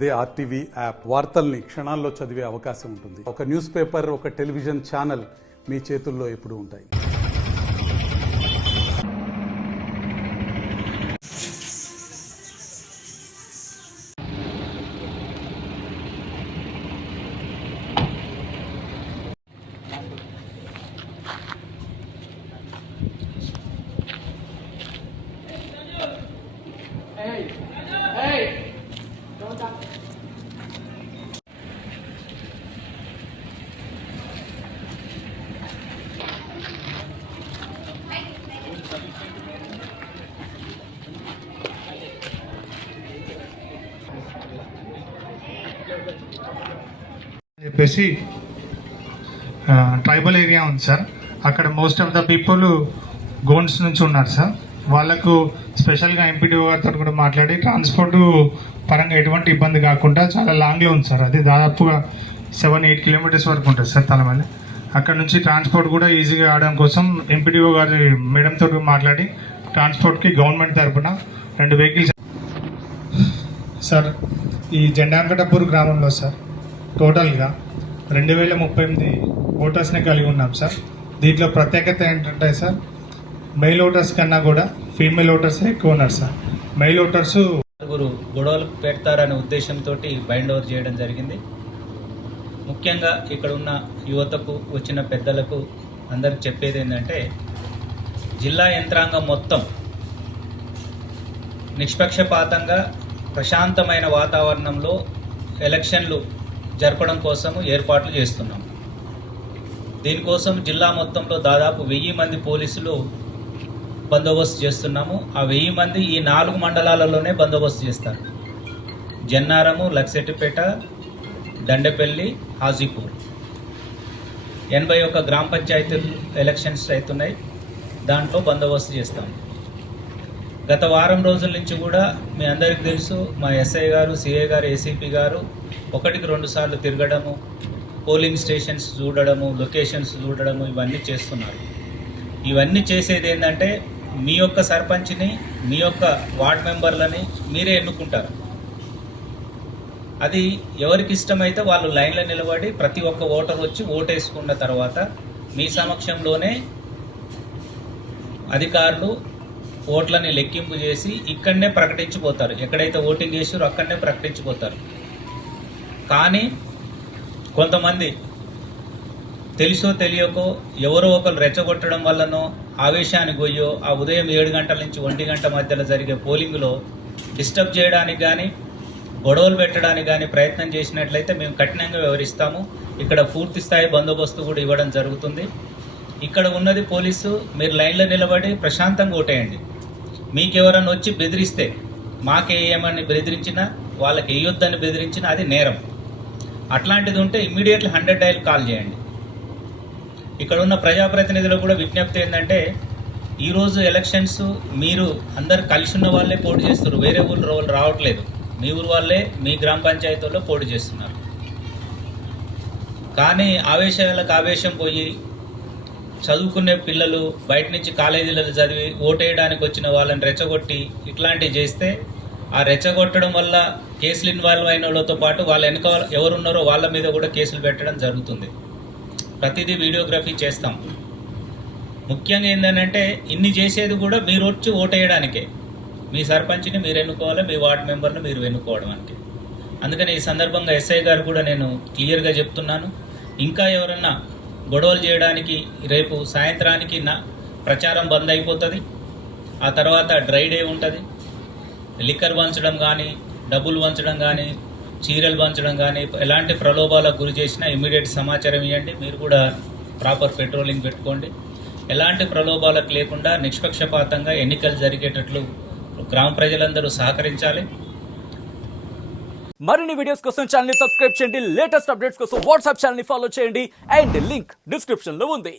అదే RTV app వార్తల్ని క్షణాల్లో చదివే అవకాశం ఉంటుంది. ఒక న్యూస్ పేపర్, ఒక టెలివిజన్ ఛానల్ మీ చేతుల్లో ఎప్పుడూ ఉంటాయి. చెప్పేసి ట్రైబల్ ఏరియా ఉంది సార్. అక్కడ most of the people Gonds నుంచి ఉన్నారు సార్. వాళ్ళకు స్పెషల్గా ఎంపీడీఓ గారితో కూడా మాట్లాడి ట్రాన్స్పోర్ట్ పరంగా ఎటువంటి ఇబ్బంది కాకుండా చాలా లాంగ్లో ఉంది సార్. అది దాదాపుగా 7-8 కిలోమీటర్స్ వరకు ఉంటుంది సార్ తలమల్లి. అక్కడ నుంచి ట్రాన్స్పోర్ట్ కూడా ఈజీగా ఆడడం కోసం ఎంపీడీఓ గారి మేడంతో మాట్లాడి ట్రాన్స్పోర్ట్కి గవర్నమెంట్ తరఫున 2 వెహికల్స్ సార్. ఈ జెండాంకటపూర్ గ్రామంలో సార్ టోటల్గా 2038 ఓటర్స్ని కలిగి ఉన్నాం సార్. దీంట్లో ప్రత్యేకత ఏంటంటే సార్, మెయిల్ ఓటర్స్ కన్నా కూడా ఫీమేల్ ఓటర్స్ ఎక్కువ ఉన్నారు సార్. మెయిల్ ఓటర్స్ గొడవలు పెడతారనే ఉద్దేశంతో బైండ్ ఓవర్ చేయడం జరిగింది. ముఖ్యంగా ఇక్కడ ఉన్న యువతకు, వచ్చిన పెద్దలకు అందరికి చెప్పేది ఏంటంటే, జిల్లా యంత్రాంగం మొత్తం నిష్పక్షపాతంగా ప్రశాంతమైన వాతావరణంలో ఎలక్షన్లు జరపడం కోసం ఏర్పాట్లు చేస్తున్నాం. దీనికోసం జిల్లా మొత్తంలో దాదాపు 1000 మంది పోలీసులు బందోబస్తు చేస్తున్నాము. ఆ 1000 మంది ఈ 4 మండలాలలోనే బందోబస్తు చేస్తారు. జన్నారము, లక్సెట్టిపేట, దండపల్లి, హాజీపూర్. 81 గ్రామ పంచాయతీలు ఎలక్షన్స్ అవుతున్నాయి. దాంట్లో బందోబస్తు చేస్తాము. గత వారం రోజుల నుంచి కూడా మీ అందరికీ తెలుసు, మా ఎస్ఐ గారు, సిఐ గారు, ఏసీపీ గారు 1-2 సార్లు తిరగడము, పోలింగ్ స్టేషన్స్ చూడడము, లొకేషన్స్ చూడడము, ఇవన్నీ చేస్తున్నారు. ఇవన్నీ చేసేది ఏంటంటే, మీ యొక్క సర్పంచ్ని, మీ యొక్క వార్డ్ మెంబర్లని మీరే ఎన్నుకుంటారు. అది ఎవరికి ఇష్టమైతే వాళ్ళు లైన్లో నిలబడి ప్రతి ఒక్క ఓటర్ వచ్చి ఓటేసుకున్న తర్వాత మీ సమక్షంలోనే అధికారులు ఓట్లని లెక్కింపు చేసి ఇక్కడనే ప్రకటించిపోతారు. ఎక్కడైతే ఓటింగ్ చేసారో అక్కడనే ప్రకటించిపోతారు. కానీ కొంతమంది తెలుసో తెలియకో ఎవరో ఒకరు రెచ్చగొట్టడం వల్లనో, ఆవేశానికి పోయో, ఆ ఉదయం 7 గంటల నుంచి 1 గంట మధ్యలో జరిగే పోలింగ్లో డిస్టర్బ్ చేయడానికి కానీ, గొడవలు పెట్టడానికి కానీ ప్రయత్నం చేసినట్లయితే మేము కఠినంగా వ్యవహరిస్తాము. ఇక్కడ పూర్తి స్థాయి బందోబస్తు కూడా ఇవ్వడం జరుగుతుంది. ఇక్కడ ఉన్నది పోలీసు, మీరు లైన్లో నిలబడి ప్రశాంతంగా ఓటేయండి. మీకెవరన్నా వచ్చి బెదిరిస్తే, మాకేయమని బెదిరించినా, వాళ్ళకి వేయొద్దని బెదిరించినా అది నేరం. అట్లాంటిది ఉంటే ఇమ్మీడియట్లీ 100 డయల్ కాల్ చేయండి. ఇక్కడ ఉన్న ప్రజాప్రతినిధులకు కూడా విజ్ఞప్తి ఏంటంటే, ఈరోజు ఎలక్షన్స్ మీరు అందరు కలిసి ఉన్న వాళ్ళే పోటీ చేస్తారు. వేరే ఊరు రావట్లేదు. మీ ఊరు వాళ్ళే మీ గ్రామ పంచాయతీల్లో పోటీ చేస్తున్నారు. కానీ ఆవేశాలకు ఆవేశం పోయి చదువుకునే పిల్లలు బయట నుంచి కాలేజీలలో చదివి ఓటేయడానికి వచ్చిన వాళ్ళని రెచ్చగొట్టి ఇట్లాంటివి చేస్తే, ఆ రెచ్చగొట్టడం వల్ల కేసులు ఇన్వాల్వ్ అయిన వాళ్ళతో పాటు వాళ్ళ వెనుక ఎవరున్నారో వాళ్ళ మీద కూడా కేసులు పెట్టడం జరుగుతుంది. ప్రతిదీ వీడియోగ్రఫీ చేస్తాం. ముఖ్యంగా ఏంటంటే, ఇన్ని చేసేది కూడా మీరు వచ్చి ఓటేయడానికే. మీ సర్పంచ్ని మీరు ఎన్నుకోవాలి, మీ వార్డు మెంబర్ని మీరు ఎన్నుకోవడానికి. అందుకని ఈ సందర్భంగా ఎస్ఐ గారు కూడా నేను క్లియర్గా చెప్తున్నాను, ఇంకా ఎవరన్నా గొడవలు చేయడానికి రేపు సాయంత్రానికి ప్రచారం బంద్ అయిపోతుంది. ఆ తర్వాత డ్రై డే ఉంటుంది. లిక్కర్ పంచడం కానీ, డబ్బులు పంచడం కానీ, చీరలు పంచడం కానీ, ఎలాంటి ప్రలోభాలకు గురి చేసినా ఇమీడియట్ సమాచారం ఇవ్వండి. మీరు కూడా ప్రాపర్ పెట్రోలింగ్ పెట్టుకోండి. ఎలాంటి ప్రలోభాలకు లేకుండా నిష్పక్షపాతంగా ఎన్నికలు జరిగేటట్లు గ్రామ ప్రజలందరూ సహకరించాలి. మరిన్ని వీడియోస్ కోసం ఛానల్ ని సబ్స్క్రైబ్ చేయండి. లేటెస్ట్ అప్డేట్స్ కోసం వాట్సాప్ ఛానల్ ని ఫాలో చేయండి. అండ్ లింక్ డిస్క్రిప్షన్ లో ఉంది.